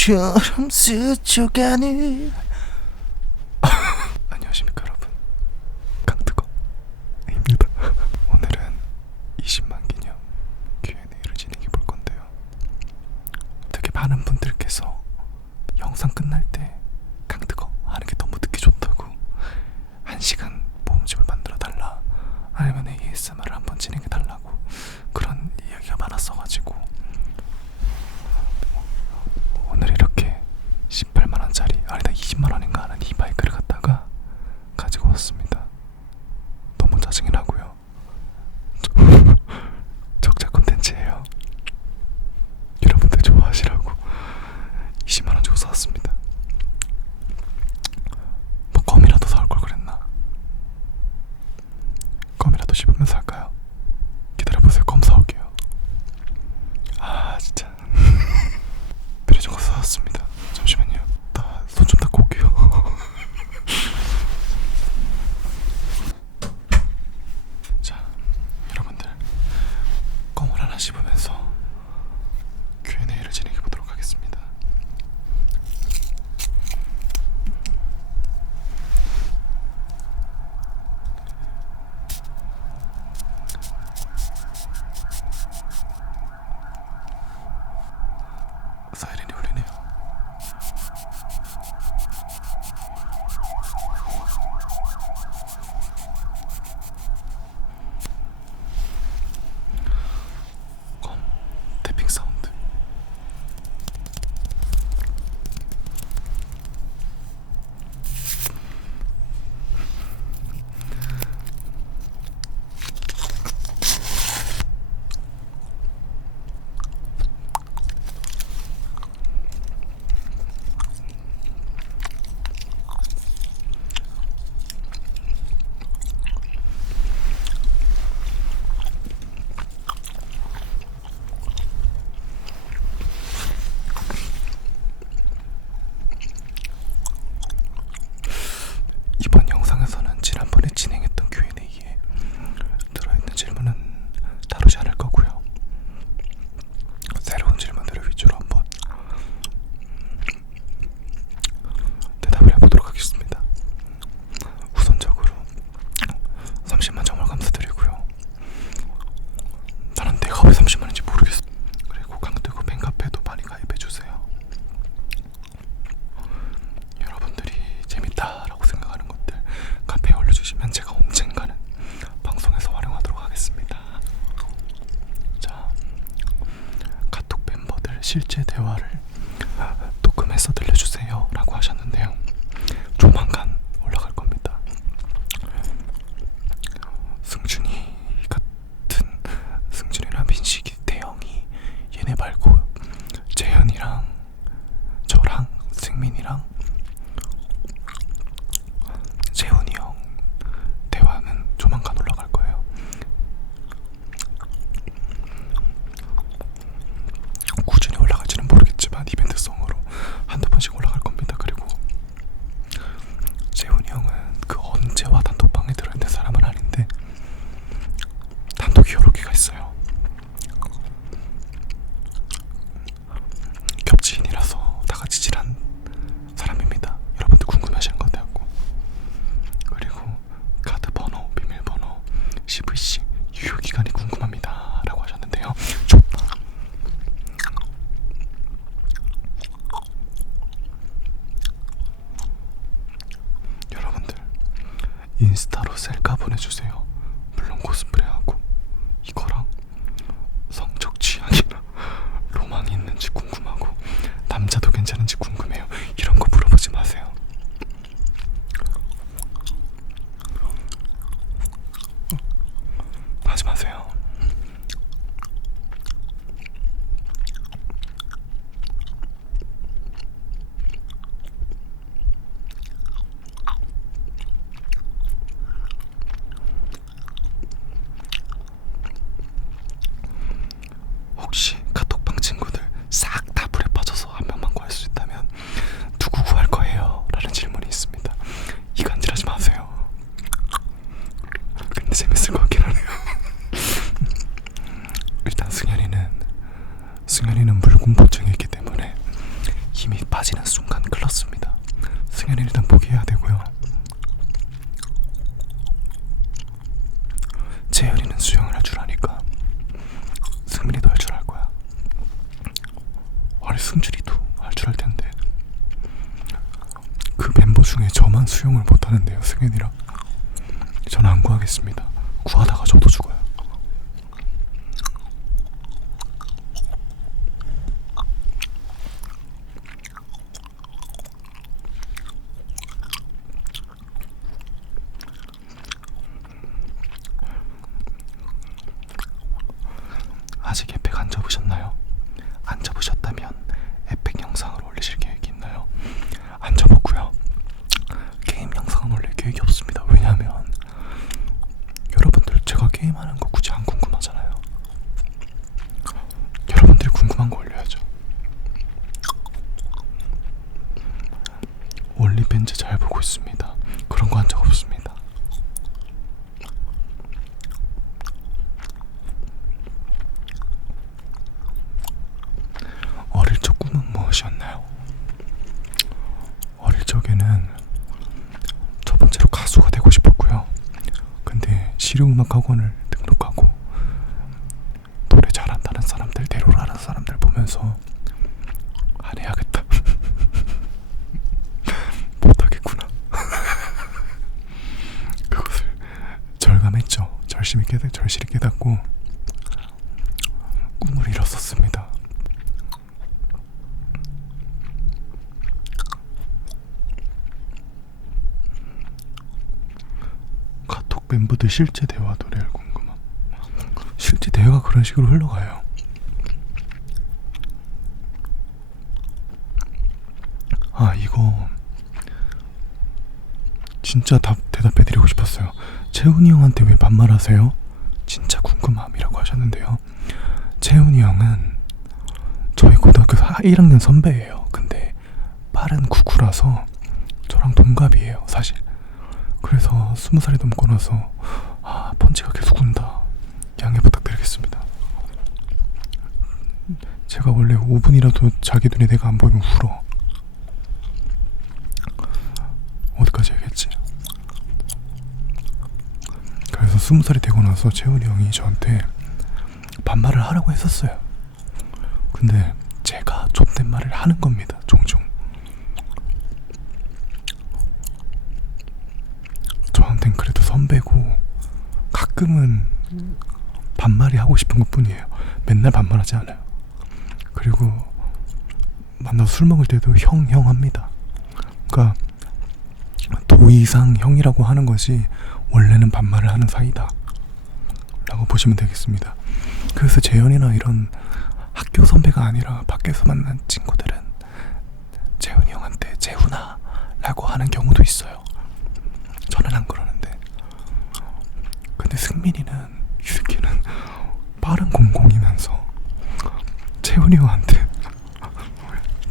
바람처럼 스쳐가는 안녕하십니까 여러분, 강뜨거입니다. 오늘은 20만 기념 Q&A를 진행해 볼 건데요. 되게 많은 분들께서 영상 끝날 때 강뜨거 하는 게 너무 듣기 좋다고, 1시간 모음집을 만들어 달라, 아니면 ASMR을 한번 진행해 달라고 그런 이야기가 많았어가지고 오늘 이렇게 18만원짜리, 아니다 20만원인가 하는 이 마이크를 갖다가 가지고 왔습니다. 너무 짜증이 나고요. 적자 콘텐츠예요. 여러분들 좋아하시라고 20만원 주고 사왔습니다. 뭐 껌이라도 사올 걸 그랬나? 껌이라도 씹으면서 할까요? 기다려보세요. 껌 사올게요. 아 진짜 필요한 거 사왔습니다. 잠시만요. 나 손 좀 닦고 올게요. 자, 여러분들 껌을 하나 씹으면서 Q&A를 진행해 보도록 하겠습니다. 사이렌이 울리네요. 껌 태핑 사운드. 이번 영상에서는 지난번에 진행했던 Q&A에 들어있는 질문은 다루지 않을 거고요. 새로운 질문들을 위주로 한번 대답을 해보도록 하겠습니다. 우선적으로 30만 정말 감사드리고요. 나는 내가 왜 30만인지 모르겠어. 그리고 강뜨거 팬카페도 많이 가입해주세요. 여러분들이 재밌다라고 생각하는 것들 카페에 올려주시면 제가 언젠가는 방송에서 활용하도록 하겠습니다. 자, 카톡 멤버들 실제 대화를 녹음해서 들려주세요 라고 하셨는데요. 조만간 올라갈 겁니다. 승준이랑 민식이, 태영이, 얘네 말고 재현이랑 저랑 승민이랑 재훈이 형 대화는 조만간 올라갈 거예요. 꾸준히 올라갈지는 모르겠지만 이벤트성으로 한두 번씩 올라갈 겁니다. 그리고 재훈이 형은 그 언제와 단톡방에 들어있는 사람은 아닌데 단톡이 여러 개가 있어요. 겹지인이라서 다같이 질한 사람입니다. 여러분들 궁금해하시는 것 같고, 그리고 카드 번호, 비밀번호, CVC, 유효기간이 궁금합니다 라고 하셨는데요. 좋다. 여러분들 인스타로 셀카 보내주세요. 물론 코스프레하고 이거랑 성적 취향이나 로망이 있는지 궁금하고 남자도 괜찮은지 궁금해요. 이런 거 물어보지 마세요. 하지 마세요. 혹시 카톡방 친구들 싹 다 불에 빠져서 한 명만 구할 수 있다면 누구 구할 거예요? 라는 질문이 있습니다. 이간질하지 마세요. 근데 재밌을 것 같긴 하네요. 일단 승현이는 물공포증이 있기 때문에 힘이 빠지는 순간 클렀습니다. 승현이는 일단 포기해야 되고요. 재현이는 수영을 할 줄 아니까 승민이도 할 줄 알 거야. 아니 승준이도 할 줄 알 텐데 그 멤버 중에 저만 수영을 못 하는데요. 승현이랑 저는 안 구하겠습니다. 구하다가 저도 죽어요. 아직 에펙 안 접으셨나요? 안 접으셨다면 에펙 영상을 올리실 계획이 있나요? 안 접었고요. 게임 영상은 올릴 계획이 없습니다. 왜냐하면 여러분들 제가 게임하는 거 굳이 안 궁금하잖아요. 여러분들이 궁금한 거 올려야죠. 올리벤즈 잘 보고 있습니다. 그런 거 한 적 없습니다. 어릴 적 꿈은 무엇이었나요? 어릴 적에는 첫 번째로 가수가 되고 싶었고요. 근데 실용음악학원을 등록하고 노래 잘한다는 사람들, 대로라는 사람들 보면서 안 해야겠다. 못하겠구나. 그것을 절감했죠. 절실히 깨닫고 꿈을 이뤘었습니다. 카톡 멤버들 실제 대화 노래를 궁금함. 실제 대화가 그런 식으로 흘러가요. 아 이거 진짜 대답해드리고 싶었어요. 채훈이 형한테 왜 반말하세요? 진짜 궁금함이라고 하셨는데요. 채훈이 형은 저희 고등학교 1학년 선배예요. 근데 빠른 99라서 저랑 동갑이에요 사실. 그래서 20살이 넘고 나서 펀치가 계속 운다. 양해 부탁드리겠습니다. 제가 원래 5분이라도 자기 눈에 내가 안 보이면 울어. 어디까지 얘기했지? 그래서 20살이 되고 나서 채훈이 형이 저한테 반말을 하라고 했었어요. 근데 제가 좁된 말을 하는 겁니다. 종종. 저한텐 그래도 선배고 가끔은 반말이 하고 싶은 것뿐이에요. 맨날 반말하지 않아요. 그리고 만나서 술 먹을 때도 형 합니다. 그러니까 도의상 형이라고 하는 것이 원래는 반말을 하는 사이다 라고 보시면 되겠습니다. 그래서 재현이나 이런 학교 선배가 아니라 밖에서 만난 친구들은 재훈이 형한테 재훈아 라고 하는 경우도 있어요. 저는 안 그러는데. 근데 승민이는 이 새끼는 빠른 공공이면서 재훈이 형한테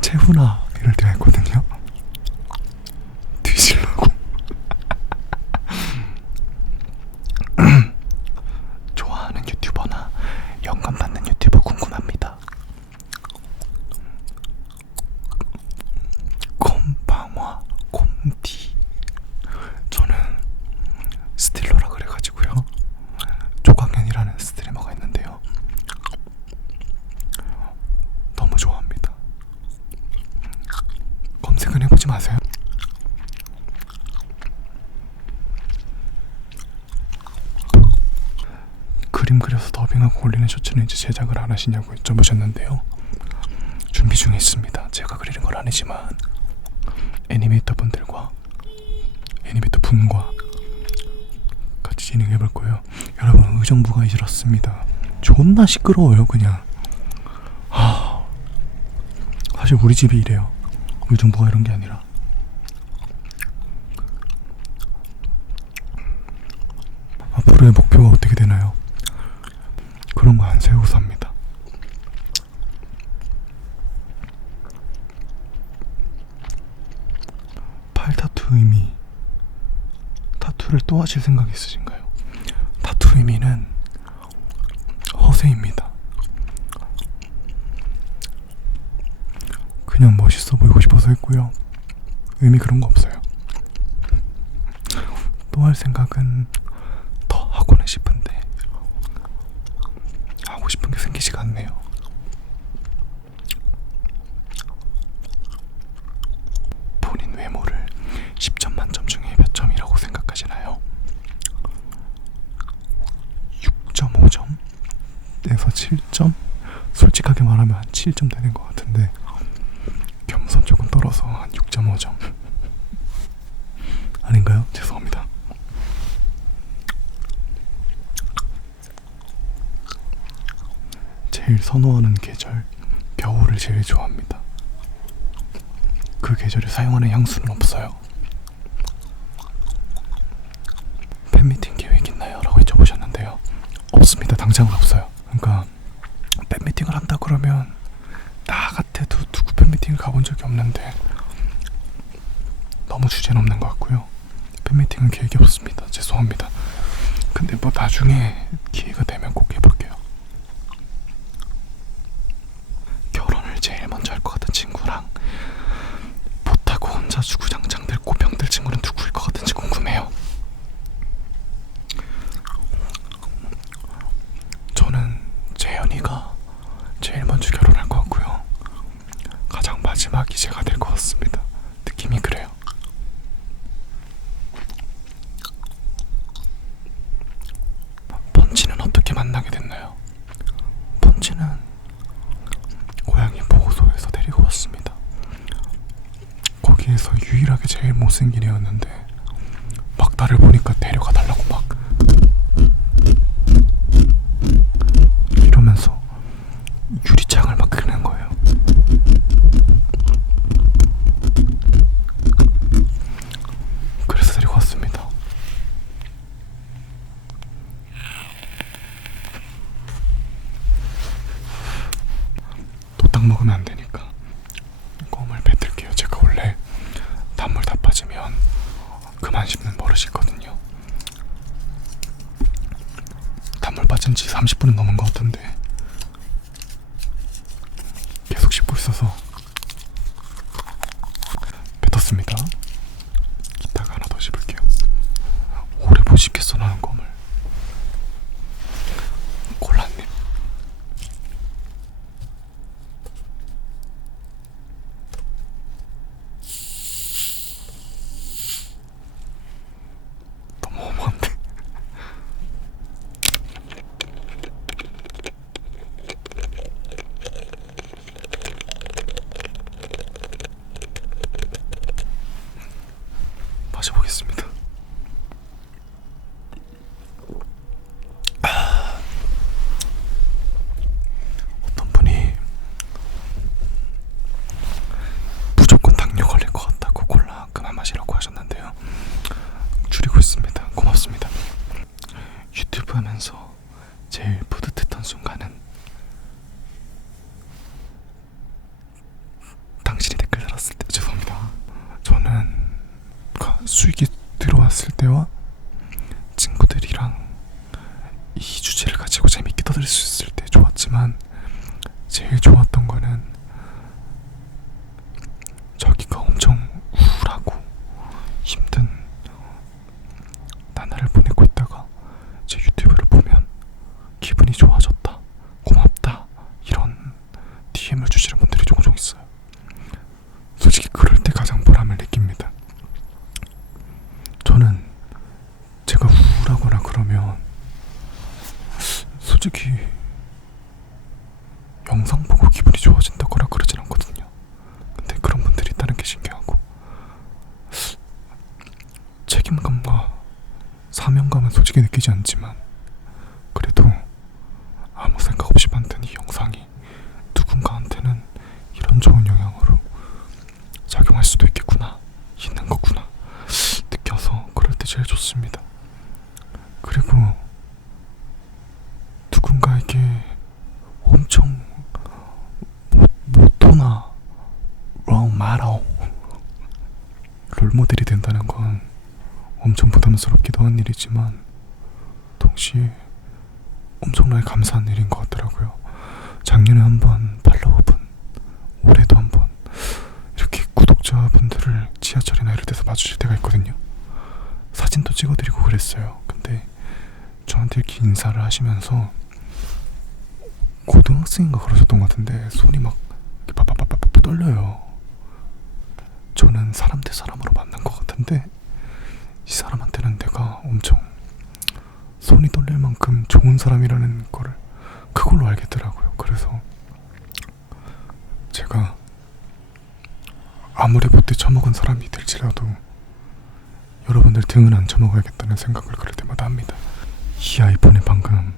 재훈아 이럴 때가 있거든요. 뒤질라고. 좋아하는 유튜버나 영감 받는 유튜버 궁금합니다. 콤방화 콤디. 저는 스틸러라 그래가지고요. 조광현이라는 스트리머가 있는데요. 너무 좋아합니다. 검색은 해보지 마세요. 그림 그려서 더빙하고 올리는 쇼츠는 이제 제작을 안 하시냐고 여쭤보셨는데요. 준비 중에 있습니다. 제가 그리는 건 아니지만 애니메이터 분과 같이 진행해볼 거예요. 여러분 의정부가 이렇습니다. 존나 시끄러워요 그냥. 사실 우리 집이 이래요. 의정부가 이런 게 아니라. 앞으로의 목표가 어떻게 되나요? 그런 거 안 세우고 삽니다. 팔 타투 의미. 타투를 또 하실 생각 있으신가요? 타투 의미는 허세입니다. 그냥 멋있어 보이고 싶어서 했고요. 의미 그런 거 없어요. 또 할 생각은 더 하고는 싶은데 하고 싶은 게 생기지가 않네요. 본인 외모를 10점 만점 중에 몇 점이라고 생각하시나요? 6.5점에서 7점? 솔직하게 말하면 한 7점 되는 것 같은데 겸손 조금 떨어서 한 6.5점 아닌가요? 죄송합니다. 제일 선호하는 계절 겨울을 제일 좋아합니다. 그 계절에 사용하는 향수는 없어요. 팬미팅 계획 있나요? 라고 여쭤보셨는데요. 없습니다. 당장은 없어요. 그러니까 팬미팅을 한다 그러면 나 같아도 누구 팬미팅을 가본 적이 없는데 너무 주제는 없는 것 같고요. 팬미팅은 계획이 없습니다. 죄송합니다. 근데 뭐 나중에 기회가 되면 꼭 해볼게요. 결혼을 제일 먼저 할 것 같은 친구랑 못하고 혼자 주구장창 들고 병들 친구는 누구일 것 같은지 궁금해요. 저는 재현이가 제일 먼저 결혼할 것 같고요. 가장 마지막이 제가 될 것 같습니다. 느낌이 그래요. 펀치는 어떻게 만나게 됐나요? 펀치는 고양이 보호소에서 데리고 왔습니다. 거기에서 유일하게 제일 못생긴 애였는데 막 나를 보니까 데려가 달라고 막 이러면서 유리창을 막 긁는 거예요. 그래서 데리고 왔습니다. 또 딱 먹으면 안 되니까 껌을 뱉을게요. 제가 원래 단물 다 빠지면 그만 씹는 버릇이 있거든요. 단물 빠진 지 30분은 넘은 것 같은데 계속 씹고 있어서 뱉었습니다. 이따가 하나 더 씹을게요. 오래 못 씹겠어 나는 껌을. 콜라님 너무 어머한데. 마셔보겠습니다. 어떤 분이 무조건 당뇨 걸릴 것 같다고 콜라 그만 마시라고 하셨는데요. 줄이고 있습니다. 고맙습니다. 유튜브 하면서 제일 뿌듯했던 순간은 당신이 댓글 달았을 때. 죄송합니다. 저는 수익이 들어왔을 때와 친구들이랑 이 주제를 가지고 재밌게 떠들 수 있을 때 좋았지만 제일 좋았던 거는 저기가 엄청 우울하고 힘든 나날을 보내고 있다가 제 유튜브를 보면 기분이 좋아졌다, 고맙다 이런 DM을 주시는 분들이 종종 있어요. 솔직히 그럴 때 가장 보람을 느낍니다. 저는 제가 우울하거나 그러면 솔직히 영상 보고 기분이 좋아진다거나 그러진 않거든요. 근데 그런 분들이 있다는 게 신기하고 책임감과 사명감은 솔직히 느끼지 않지만 그래도 아무 생각 없이 만든 이 영상이 누군가한테는 이런 좋은 영향으로 작용할 수도 있겠구나, 있는 거구나 느껴서 그럴 때 제일 좋습니다. 그리고 누군가에게 엄청 모토나 롤모델 롤모델이 된다는 건 엄청 부담스럽기도 한 일이지만 동시에 엄청나게 감사한 일인 것 같더라고요. 작년에 한번 팔로워분, 올해도 한번 여자분들을 지하철이나 이럴 데서 마주칠 때가 있거든요. 사진도 찍어드리고 그랬어요. 근데 저한테 이렇게 인사를 하시면서 고등학생인가 그러셨던 것 같은데 손이 막 빠빠빠빠빠 떨려요. 저는 사람 대 사람으로 만난 것 같은데 이 사람한테는 내가 엄청 손이 떨릴 만큼 좋은 사람이라는 거를 그걸로 알겠더라고요. 그래서 제가 아무리 못돼 처먹은 사람이 될지라도 여러분들 등은 안 처먹어야겠다는 생각을 그럴 때마다 합니다. 이 아이폰에 방금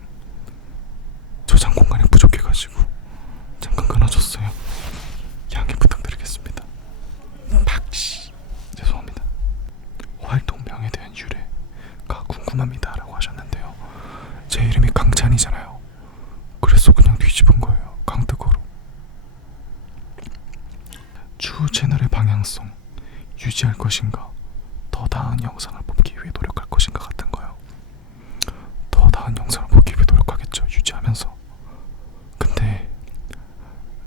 저장 공간이 부족해가지고 잠깐 끊어졌어요. 양해 부탁드리겠습니다. 박씨 죄송합니다. 활동명에 대한 유래가 궁금합니다 라고 하셨는데요. 제 이름이 강찬이잖아요. 그래서 그냥 뒤집은 거예요. 강뜨거로. 추후 채널의 방향성 유지할 것인가, 더 나은 영상을 뽑기 위해 노력할 것인가 같은 거요. 더 나은 영상을 뽑기 위해 노력하겠죠. 유지하면서. 근데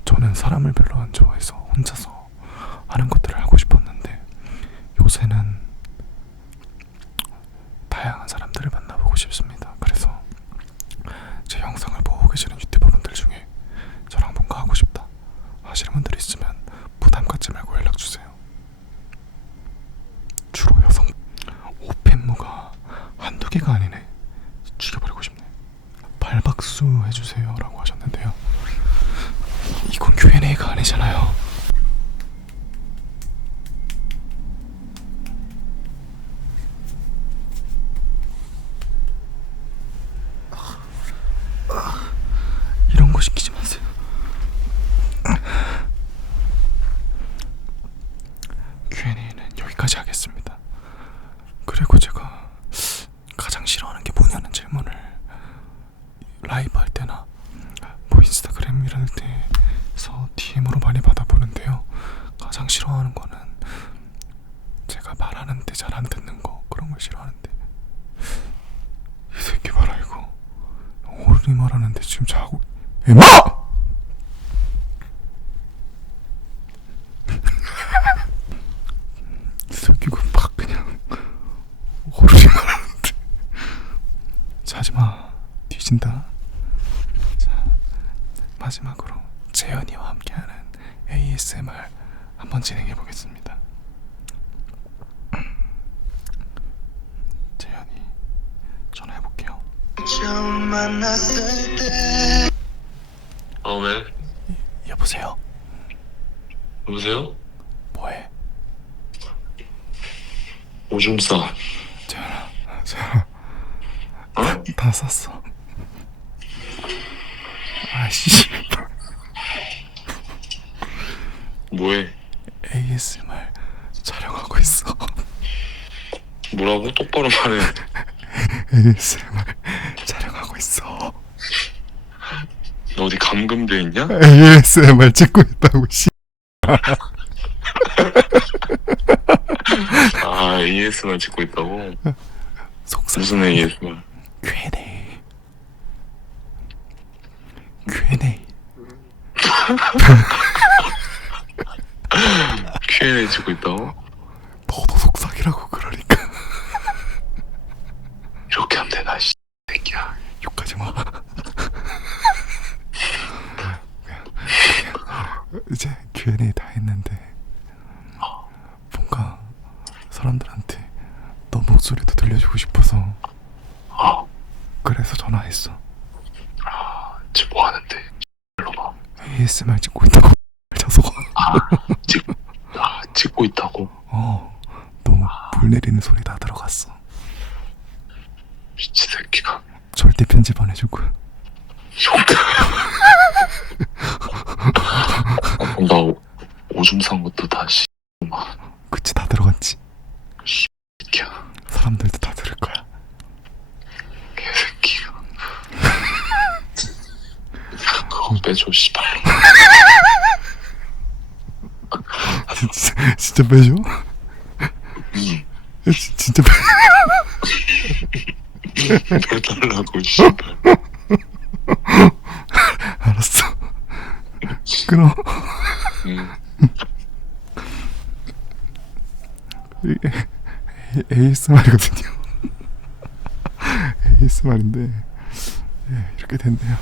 저는 사람을 별로 안 좋아해서 혼자서 하는 것들을 하고 싶었는데 요새는 다양한 사람들을 만나보고 싶습니다. 그래서 제 영상을 보고 계시는 유튜버분들 중에 저랑 뭔가 하고 싶다 하시는 분들 있으면 부담 갖지 말고 연락주세요. 주로 여성. 오펜무가 한두 개가 아니네. 죽여버리고 싶네. 발박수 해주세요 라고 하셨는데요. 이건 Q&A가 아니잖아요. 이런 거 시키지 마세요. Q&A는 여기까지 하겠습니다. 그리고 제가 가장 싫어하는 게 뭐냐는 질문을 라이브 할 때나 뭐 인스타그램 이럴 때서 DM으로 많이 받아보는데요. 가장 싫어하는 거는 제가 말하는데 잘 안 듣는 거, 그런 걸 싫어하는데 이 새끼 봐라 이거 어른이 말하는데 지금 자고 에마! 이 새끼가 막 그냥 어른이 말하는데 자지마 뒤진다. 자, 마지막으로 재현이와 함께하는 ASMR 한번 진행해 보겠습니다. 재현이 전화해 볼게요. 처음 만났을 때 왜? 여보세요. 여보세요? 뭐해? 오줌 싸. 재현아 다 쌌어. 아씨 뭐해? ASMR 촬영하고 있어. 뭐라고? 똑바로 말해. ASMR 촬영하고 있어. 너 어디 감금돼 있냐? ASMR 찍고 있다고 씨. 아, ASMR 찍고 있다고? 속상. 무슨 ASMR? Q&A. Q&A. Q&A 찍고 있다고? 너도 속삭이라고 그러니까. 이렇게 하면 되나, 씨 새끼야. 욕하지 마. 이제 Q&A 다 했는데 뭔가 사람들한테 너 목소리도 들려주고 싶어서 그래서 전화했어. 지금 뭐 하는데? 일로 봐. ASMR 찍고 있다고. 자서. 찍고 있다고? 너무 물 내리는 소리 다 들어갔어. 미친 새끼가. 절대 편집 안 해줄 거야. 나 오줌 싼 것도 다 씨. 그치 다 들어갔지. 새끼야. 사람들도 다 들을 거야. 개새끼가. 그거 빼줘 씨발. 진짜 빼줘? 진짜 빼달라고 씨발. 알았어. 끊어. ASMR이거든요. ASMR인데 이렇게 됐네요.